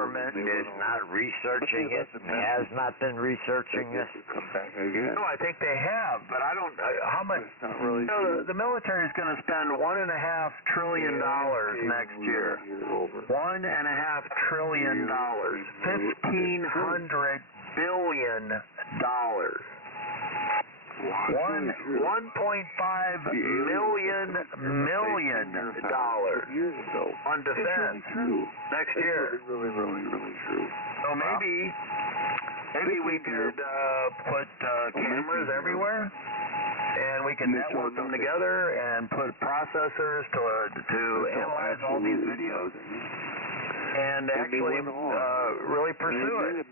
government is not researching it, has not been researching this? No, I think they have, but I don't. How much? You know, the military is going to spend $1.5 trillion next year. $1.5 trillion. $1,500 billion. $1.5 million on defense next year. So maybe we could put cameras everywhere, and we can network them together and put processors to analyze all these videos and actually really pursue it.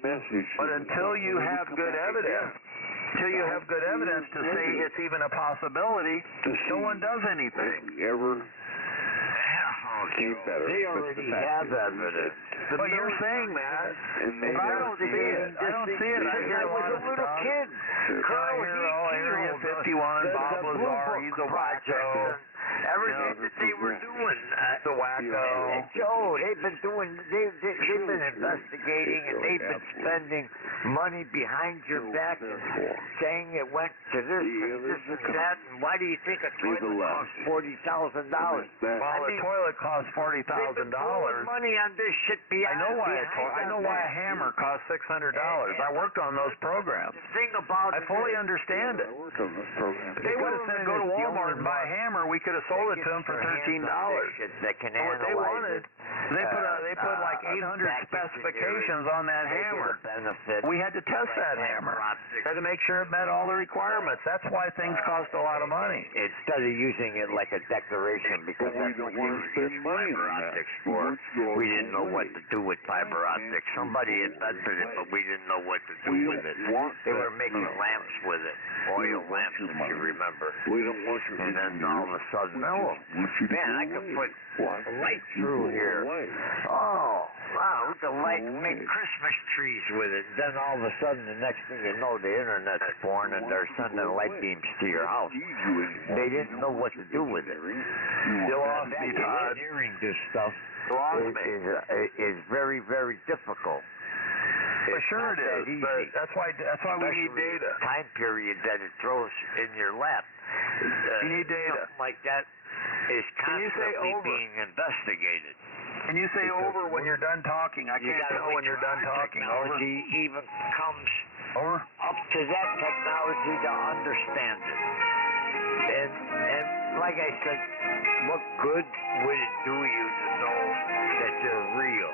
But until you have good evidence, to say it's even a possibility, no one does anything. They already have evidence. But you're saying that. I don't see it. I hear a lot of stuff. Kid. Area 51, Bob Lazar, he's a wacko. Everything that they were doing, the wacko. Joe, they've been investigating, and they've been spending money behind your back and saying it went to this and that. And why do you think a toilet costs $40,000? Well, a toilet costs $40,000. Money on this shit. I know why a hammer costs $600. I worked on those programs. The thing about I fully understand it. If they would have said go to Walmart and buy a hammer, we could have sold it to them for $13. That can what they wanted, they put like 800 specifications on that hammer. We had to test that hammer. Had to make sure it met all the requirements. That's why things cost a lot of money. Instead of using it like a decoration, because that's what we used fiber optics for. We didn't know what to do with fiber optics. Somebody invented it, but we didn't know what to do with it. They were making lamps with it, oil lamps, if you remember. And then all of a sudden, man, I could put a light through here. Oh, wow, we could make Christmas trees with it. Then all of a sudden, the next thing you know, the internet's born and they're sending light beams to your house. They didn't know what to do with it. You lost me, Todd. Engineering this stuff is very, very difficult. For sure it is, but that's why we need data. Time period that it throws in your lap. You need data. Something like that is constantly being investigated. Can you say over when you're done talking? I can't tell when you're done talking. Technology even comes over up to that technology to understand it. And like I said, what good would it do you to know that they're real,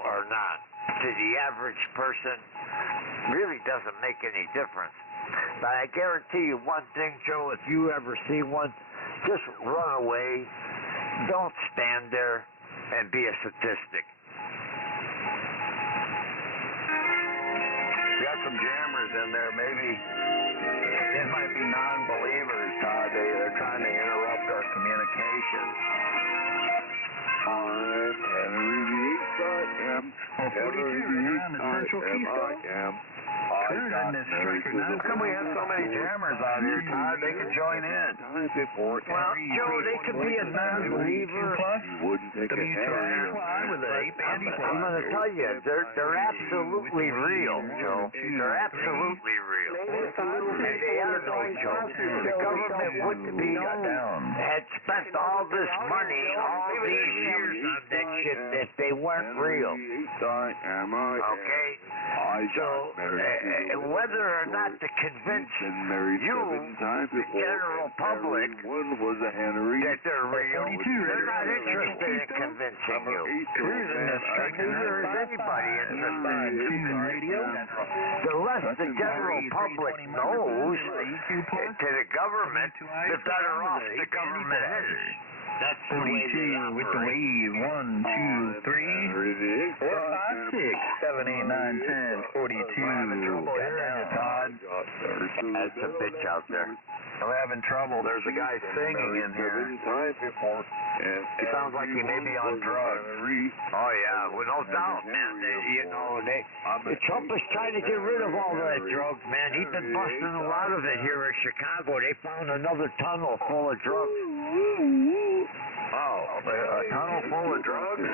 or not? To the average person, really doesn't make any difference. But I guarantee you one thing, Joe, if you ever see one, just run away. Don't stand there and be a statistic. You got some jammers in there, maybe. These might be non-believers, Todd. They're trying to interrupt our communications. I'm Henry the 8th, I am. 42, around the central keystone. How come we have so many jammers out here, Todd? They can join in. Well, Joe, they could be a non-believer. I'm going to tell you, they're absolutely real, Joe. They're absolutely real. And they are no joke. The government wouldn't be had spent all this money, all these years on that shit if they weren't real. Okay? So, whether or not to convince you, the general public, that they're real, they're not interested in convincing you. Neither is anybody interested in you. The less the general public knows to the government, the better off the government is. That's 42 with the wave. 1, 2, 3, 4, 5, 6, 7, 8, 9, 10, 42. I'm having trouble hearing you, Todd. That's a bitch out there. I'm having trouble. There's a guy singing in here. He sounds like he may be on drugs. Oh, yeah. Well, no doubt, man. Trump is trying to get rid of all that drugs, man. He's been busting a lot of it here in Chicago. They found another tunnel full of drugs. Oh, a tunnel full of drugs?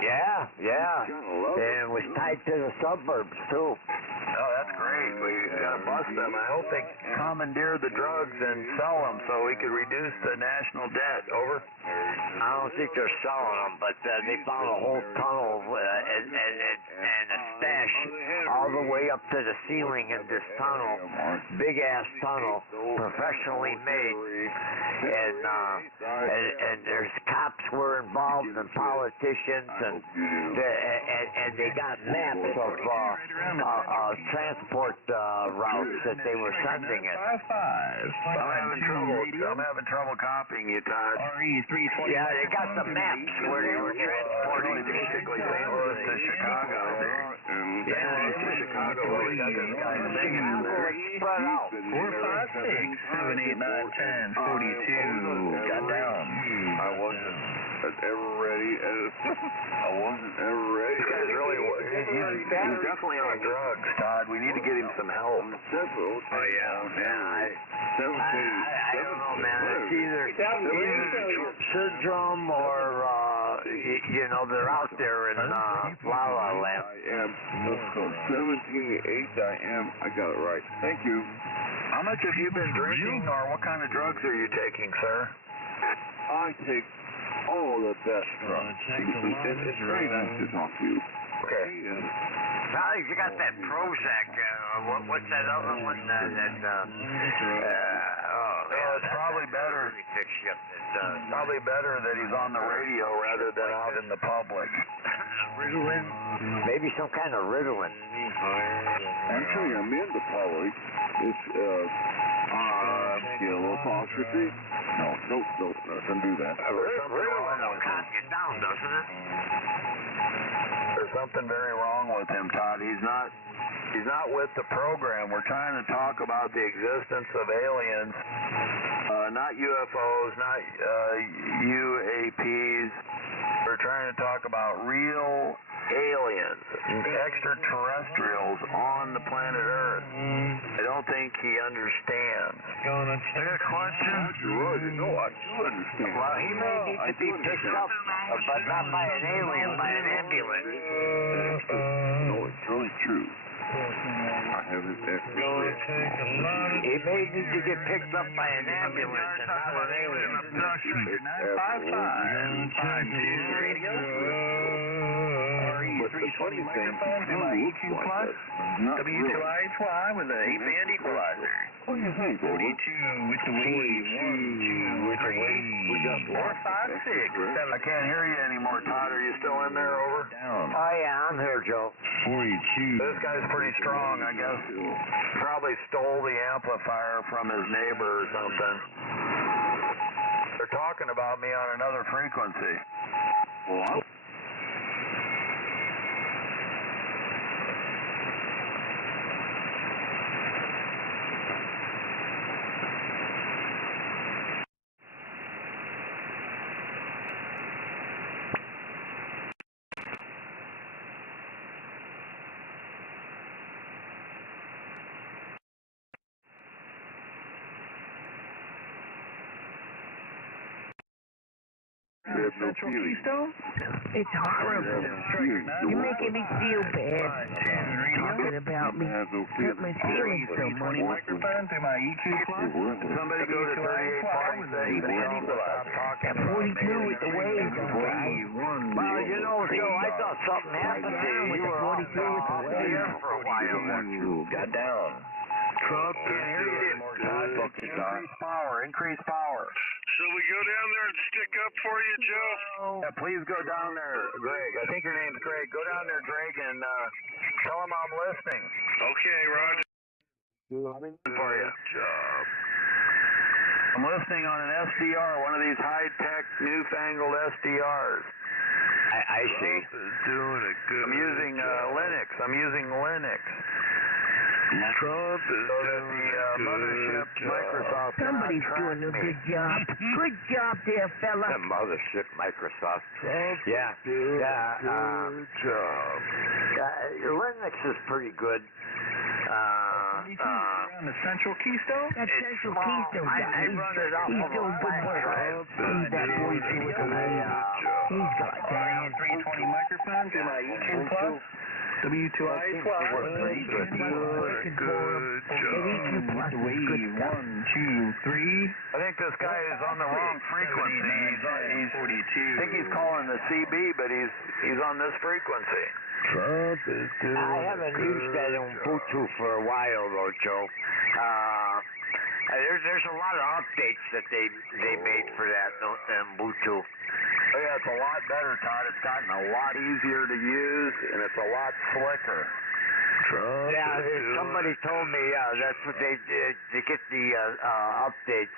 Yeah. Yeah, and was tied to the suburbs, too. Oh, that's great. We got to bust them. I hope they commandeer the drugs and sell them so we could reduce the national debt. Over. I don't think they're selling them, but they found a whole tunnel and a stash all the way up to the ceiling in this tunnel. Big-ass tunnel, professionally made. And there's cops were involved and politicians, and they got maps of transport routes that they were sending it. I'm having trouble copying you, Todd. Yeah, they got the maps where they were transporting basically St. Louis to Chicago. To Chicago, where we got this guy singing in there. Spread out. 4, 5, 6, 7, 8, 9, 10, 42. Got down. I wasn't ever ready. I wasn't ever ready. This guy's really, he's definitely on drugs, Todd. We need to get him some help. Several. Oh, yeah. I don't know, man. It's either syndrome or, they're out there in La La Land. I am 17-8. I got it right. Thank you. How much have you been drinking, or what kind of drugs are you taking, sir? I take all the best drugs. It's very nice to talk to you. Okay. You got that Prozac. What's that other one? It's probably better. Probably better that he's on the radio rather than out in the public. Ritalin? Maybe some kind of Ritalin. Actually, I'm in the public. It's skill apostrophe. No, nothing do that. Ritalin will calm you down, doesn't it? There's something very wrong with him, Todd. He's not with the program. We're trying to talk about the existence of aliens, not UFOs, not UAPs. We're trying to talk about real aliens, extraterrestrials on the planet Earth. I don't think he understands. I got a question? No, I do understand. Well, he may need to be picked up, but not by an alien, by an ambulance. No, it's really true. I haven't He may need to get picked up by an ambulance and not an alien. 955-52 radio. RE320 microphone, semi-EQ plus, W2I2I with an 8-band equalizer. What do you think? 42 with the wave, 1, 2 with the wave, 4, 5, 6, 7. I can't hear you anymore, Todd. Are you still in there? Over. Down. Oh, yeah, I'm here, Joe. 42. This guy's pretty strong, I guess. Probably stole the amplifier from his neighbor or something. They're talking about me on another frequency. Well, Central Keystone? It's horrible. You're making me feel bad. Talking about me. Hurt my feelings so much. Microphone through my EQ plus. Somebody go to 38.6 and tell them to stop talking about 42 with the waves. Well, Joe, I thought something happened to you. You were 42 with the waves for a while. Got down. Trump can't hear you anymore, Todd. Increase power. Should we go down there and stick up for you, Joe? Yeah, please go down there, Greg. I think your name's Greg. Go down there, Greg, and tell him I'm listening. Okay, Roger. For you. I'm listening on an SDR, one of these high-tech, newfangled SDRs. I see. I'm using Linux. Trump is doing the mothership Microsoft. Somebody's doing a good job. Good job there, fella. The mothership Microsoft. Yeah. Good job. Linux is pretty good. the Central Keystone? That's it's Central small. Keystone guy. I run it off He's of a doing good flash work. drive. He's that voice with the way. He's got that. 320 microphones in my EQ Plus. W2I Plus. Good Wave 1, 2, 3. I think this guy is on the wrong frequency. He's 42. I think he's calling the CB, but he's on this frequency. I haven't used that on Bluetooth for a while, though, Joe. There's a lot of updates that they made for that in Bluetooth. Oh, yeah, it's a lot better, Todd. It's gotten a lot easier to use, and it's a lot slicker. Yeah, somebody told me that's what they did to get the updates.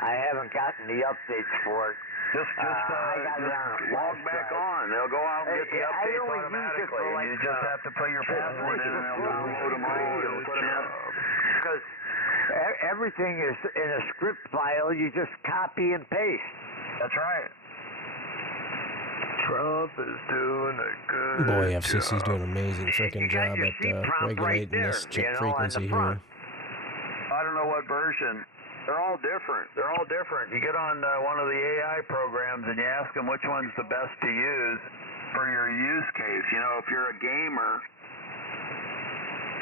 I haven't gotten the updates for it. Just I got it on a log flash back drive. on. They'll go out and get the I updates only use it automatically. for, like, You just have to put your password in, and they'll download them all. They'll put them in. Because everything is in a script file. You just copy and paste. That's right. Trump is doing a good Boy, FCC's doing an amazing freaking You got job your at seat prompt regulating right this there, chip on the frequency front. here. I don't know what version. They're all different. They're all different. You get on one of the AI programs and you ask them which one's the best to use for your use case. You know, if you're a gamer.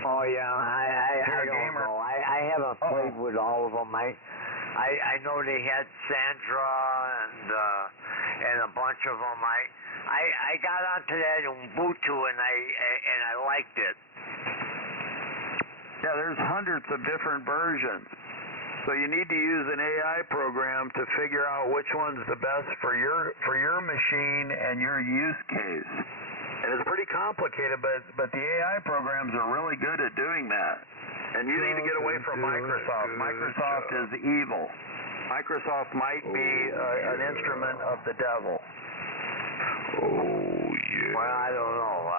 Oh yeah, I You're a don't gamer. know. I haven't played with all of them. I know they had Sandra and a bunch of them. I got onto that Ubuntu and I liked it. Yeah, there's hundreds of different versions. So you need to use an AI program to figure out which one's the best for your machine and your use case. And it's pretty complicated, but the AI programs are really good at doing that. And you need to get away from Microsoft. Microsoft is evil. Microsoft might be an instrument of the devil. Oh, yeah. Well, I don't know.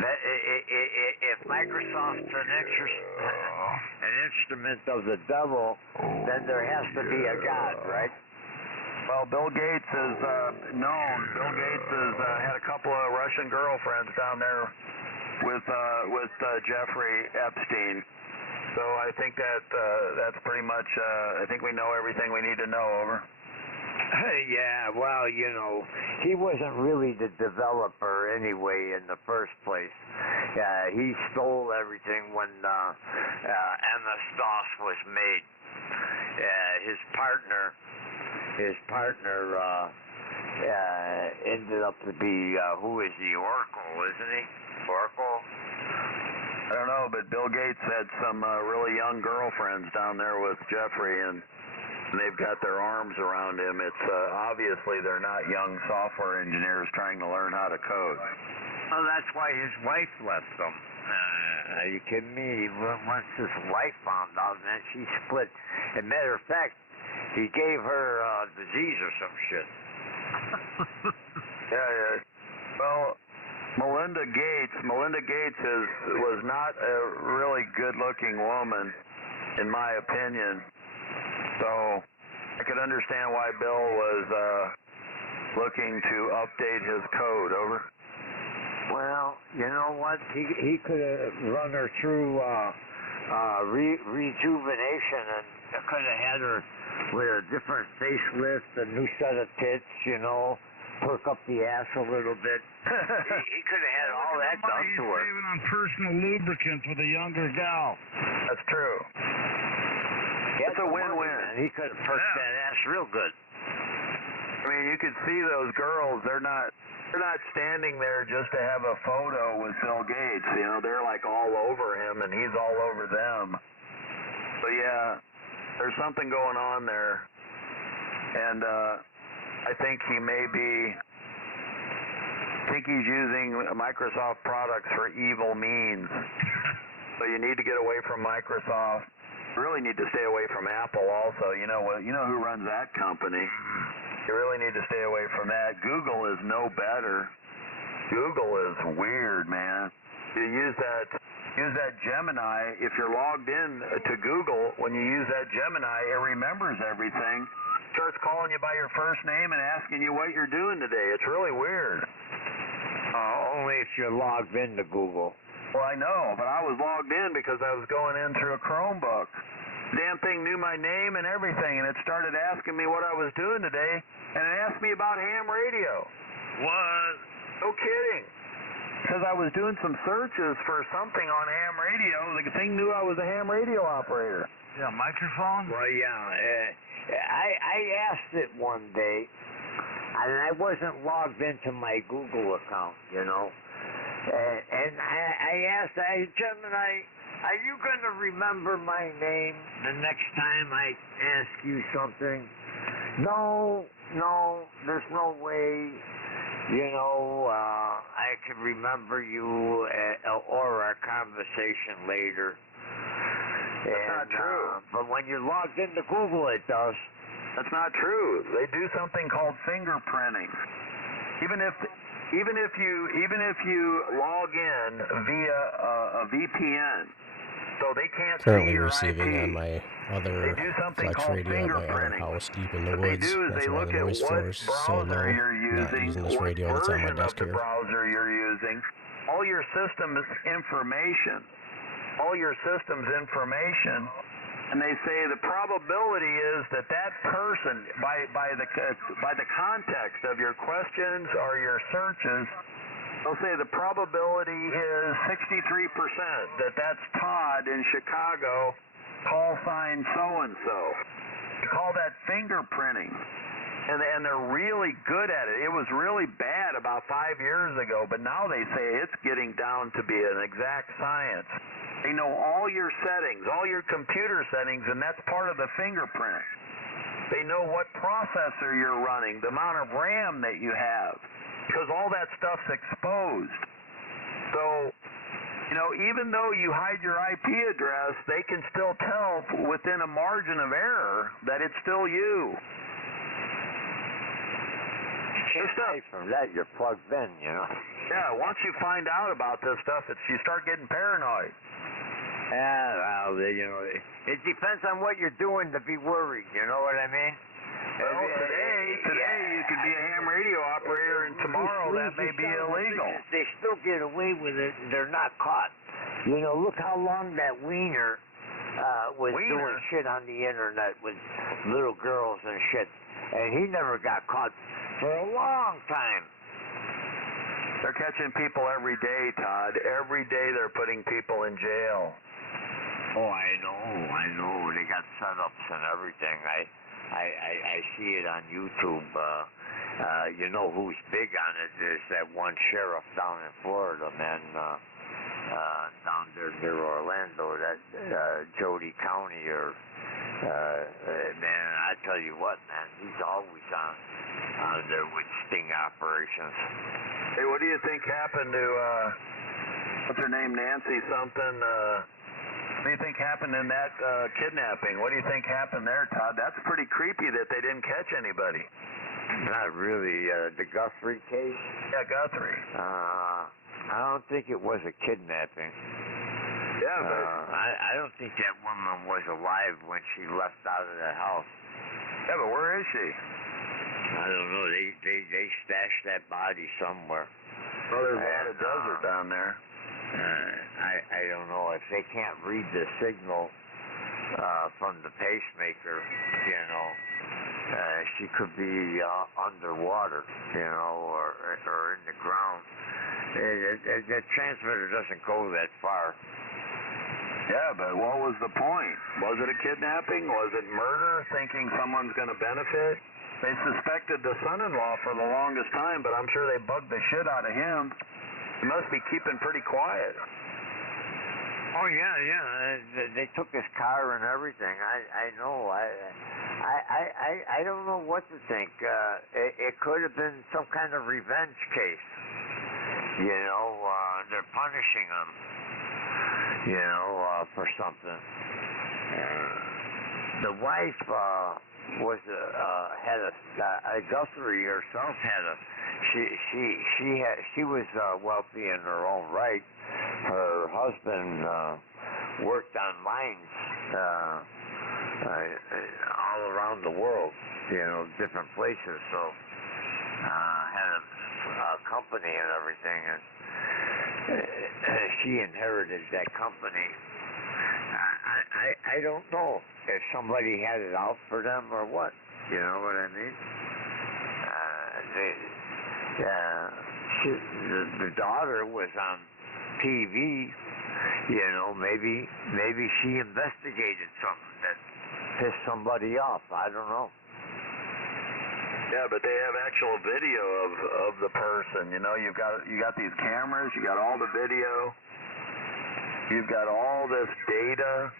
If Microsoft's an instrument of the devil, then there has to be a God, right? Well, Bill Gates is known. Bill Gates has had a couple of Russian girlfriends down there with Jeffrey Epstein. So I think that's pretty much. I think we know everything we need to know. Over. Yeah, well, you know, he wasn't really the developer anyway in the first place. He stole everything when MS-DOS was made. His partner ended up to be, who is he, Oracle, isn't he? Oracle? I don't know, but Bill Gates had some really young girlfriends down there with Jeffrey, and they've got their arms around him. It's obviously they're not young software engineers trying to learn how to code. Well, that's why his wife left him. Are you kidding me? Once his wife found out, then she split. As a matter of fact, he gave her disease or some shit. Yeah. Well, Melinda Gates was not a really good-looking woman, in my opinion. So I could understand why Bill was looking to update his code. Over. Well, you know what? He could have run her through rejuvenation and could have had her with a different facelift, a new set of tits, you know, perk up the ass a little bit. he could have had all that done to her. Saving on personal lubricant with a younger gal. That's true. It's a win-win. He could have perked that ass real good. I mean, you could see those girls. They're not standing there just to have a photo with Bill Gates. You know, they're like all over him, and he's all over them. So yeah, there's something going on there, and I think he's using Microsoft products for evil means. So you need to get away from Microsoft. You really need to stay away from Apple also. You know who runs that company. You really need to stay away from that. Google is no better. Google is weird, man. You use that Gemini. If you're logged in to Google, when you use that Gemini, it remembers everything. Starts calling you by your first name and asking you what you're doing today. It's really weird. Only if you're logged into Google. Well, I know, but I was logged in because I was going in through a Chromebook. Damn thing knew my name and everything, and it started asking me what I was doing today, and it asked me about ham radio. What? No kidding. Because I was doing some searches for something on ham radio, the thing knew I was a ham radio operator. Yeah, microphone? Well, yeah. I asked it one day, and I wasn't logged into my Google account, you know. And I asked, Gemini, are you going to remember my name the next time I ask you something? No, there's no way, you know, I can remember you or our conversation later. That's not true. But when you're logged into Google, it does. That's not true. They do something called fingerprinting. Even if you log in via a VPN, so they can't see Currently your receiving IP. on my other They do something flex called radio at my other fingerprinting. house deep in the What they woods. do is That's they why look the at noise what floor is so low. browser you're Not using, using this what radio that's on my version desk of the here. browser you're using, all your system's information, and they say the probability is that person, by the context of your questions or your searches, they'll say the probability is 63% that's Todd in Chicago, call sign so-and-so. They call that fingerprinting. And they're really good at it. It was really bad about 5 years ago, but now they say it's getting down to be an exact science. They know all your settings, all your computer settings, and that's part of the fingerprint. They know what processor you're running, the amount of RAM that you have, because all that stuff's exposed. So, you know, even though you hide your IP address, they can still tell within a margin of error that it's still you. Aside from that, you're plugged in, you know. Yeah, once you find out about this stuff, you start getting paranoid. Yeah, well, you know, it depends on what you're doing to be worried, you know what I mean? Well, today you could be a ham radio operator, and tomorrow that may be illegal. They still get away with it, and they're not caught. You know, look how long that Wiener was doing shit on the internet with little girls and shit, and he never got caught for a long time. They're catching people every day, Todd. Every day they're putting people in jail. Oh, I know. They got setups and everything. I see it on YouTube. You know who's big on it? There's that one sheriff down in Florida, man, down there near Orlando, that Jody County, or man, I tell you what, man, he's always on there with sting operations. Hey, what do you think happened to what's her name, Nancy something? What do you think happened in that kidnapping? What do you think happened there, Todd? That's pretty creepy that they didn't catch anybody. Not really. The Guthrie case? Yeah, Guthrie. I don't think it was a kidnapping. Yeah, but I don't think that woman was alive when she left out of the house. Yeah, but where is she? I don't know. They stashed that body somewhere. Well, there's a lot of desert down there. I don't know if they can't read the signal from the pacemaker. You know, she could be underwater. You know, or in the ground. The transmitter doesn't go that far. Yeah, but what was the point? Was it a kidnapping? Was it murder, thinking someone's going to benefit? They suspected the son-in-law for the longest time, but I'm sure they bugged the shit out of him. He must be keeping pretty quiet. Oh yeah. They took his car and everything. I know. I don't know what to think. It could have been some kind of revenge case. You know, they're punishing him. You know, for something. The wife had a Guthrie herself had a. She was wealthy in her own right. Her husband worked on mines all around the world, you know, different places. So had a company and everything, and she inherited that company. I don't know if somebody had it out for them or what. You know what I mean? The daughter was on TV. You know, maybe she investigated something that pissed somebody off. I don't know. Yeah, but they have actual video of the person. You know, you got these cameras, you got all the video, you've got all this data,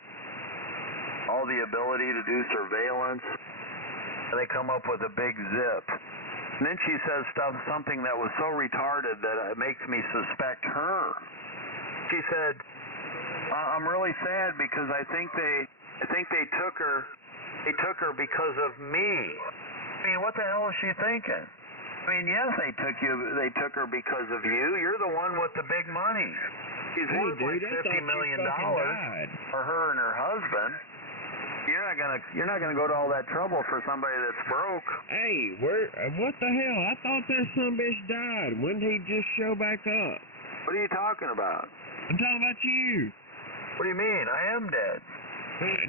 all the ability to do surveillance, and they come up with a big zip. And then she says something that was so retarded that it makes me suspect her. She said, "I'm really sad because I think they took her. They took her because of me." I mean, what the hell is she thinking? I mean, yes, they took her because of you. You're the one with the big money. She's worth like $50 million for her and her husband. You're not gonna go to all that trouble for somebody that's broke. Hey, what the hell? I thought that son bitch died. When did he just show back up? What are you talking about? I'm talking about you. What do you mean? I am dead. I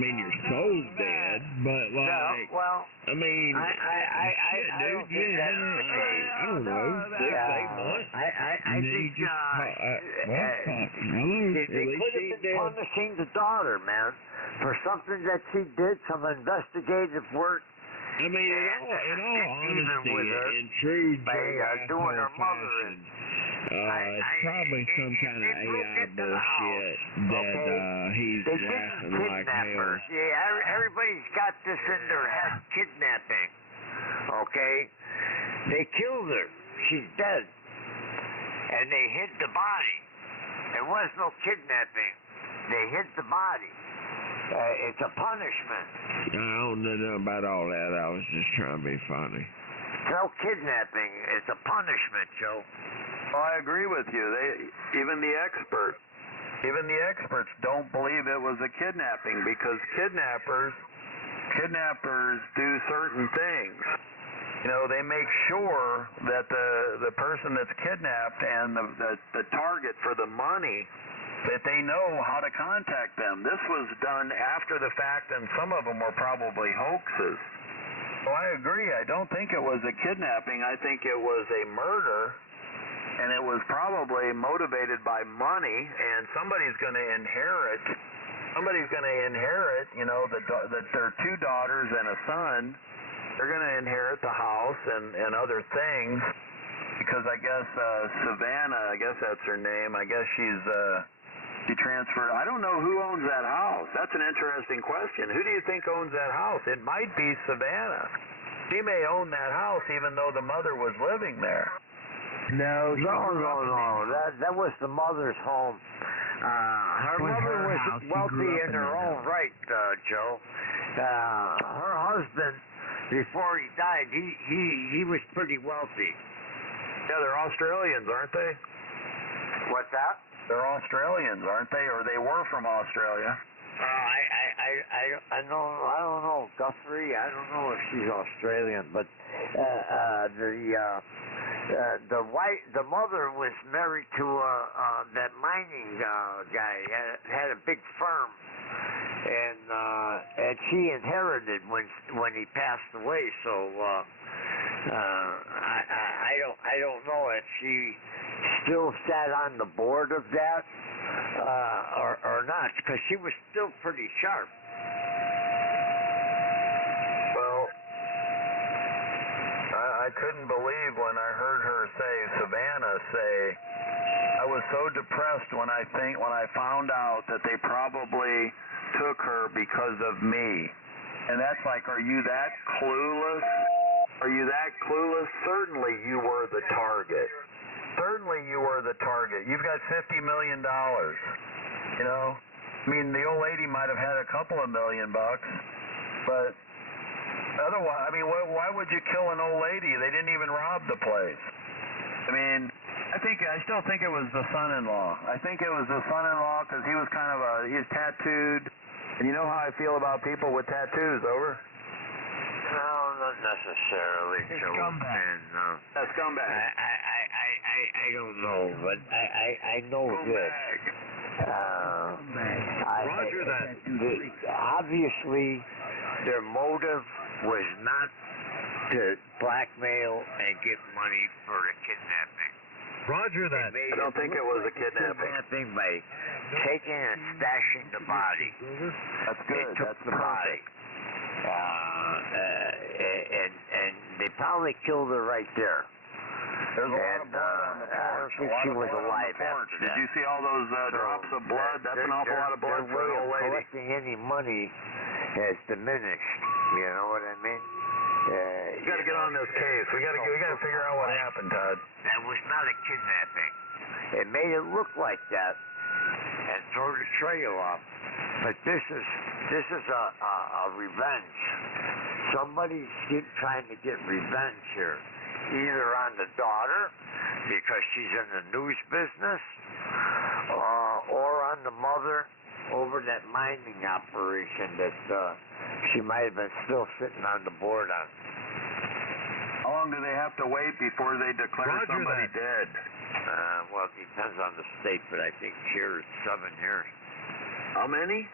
mean, your soul's dead, but like, No, well, I mean, I don't think that's the case. I don't know, 6, 8 months. I think Hello, they at least could she's have been dead. punishing the daughter, man, for something that she did, some investigative work. I mean, in all honesty, with her in true by Joe doing her mother fashion, in. it's probably some kind of AI bullshit that he's They laughing didn't like kidnap hell. her. Yeah, everybody's got this in their head, kidnapping. Okay? They killed her. She's dead. And they hid the body. There was no kidnapping. They hid the body. It's a punishment. I don't know nothing about all that. I was just trying to be funny. No kidnapping. It's a punishment, Joe. Well, I agree with you. Even the experts don't believe it was a kidnapping because kidnappers do certain things. You know, they make sure that the person that's kidnapped and the target for the money, that they know how to contact them. This was done after the fact, and some of them were probably hoaxes. So I agree. I don't think it was a kidnapping. I think it was a murder, and it was probably motivated by money, and somebody's going to inherit. You know, their 2 daughters and a son. They're going to inherit the house and other things, because I guess Savannah, I guess that's her name. I guess she transferred. I don't know who owns that house. That's an interesting question. Who do you think owns that house? It might be Savannah. She may own that house even though the mother was living there. No. That was the mother's home. Her mother was wealthy in her own right, Joe. Her husband, before he died, he was pretty wealthy. Yeah, they're Australians, aren't they? What's that? They're Australians, aren't they? Or they were from Australia. I don't know, Guthrie. I don't know if she's Australian, but the mother was married to that mining guy. Had a big firm, and she inherited when he passed away. So I don't know if she still sat on the board of that or not, because she was still pretty sharp. Well, I couldn't believe when I heard her say, Savannah say, I was so depressed when I found out that they probably took her because of me. And that's like, are you that clueless? Are you that clueless? Certainly you were the target. Certainly you were the target. You've got $50 million. You know? I mean, the old lady might have had a couple of $1 million, but otherwise, I mean, why would you kill an old lady? They didn't even rob the place. I mean, I still think it was the son-in-law. I think it was the son-in-law because he was he's tattooed. And you know how I feel about people with tattoos, over? No, not necessarily. Scumbag. And, a scumbag. I don't know, but I know this. Roger that. Obviously, their motive was not to blackmail and get money for the kidnapping. Roger that. I don't think it was a kidnapping. By taking and stashing the body. That's They good. took That's the body. And they probably killed her right there. There's a lot of blood on the I don't porch. think she was alive after Did that. you see all those drops of blood? That's an awful lot of blood for an old lady. Collecting any money has diminished. You know what I mean? You got to get on this case. We got to figure out what happened, Todd. That was not a kidnapping. It made it look like that and throw the trail off. But this is a revenge. Somebody's trying to get revenge here, either on the daughter because she's in the news business, or on the mother over that mining operation that she might have been still sitting on the board on. How long do they have to wait before they declare somebody dead? Well, it depends on the state, but I think here it's 7 years. How many?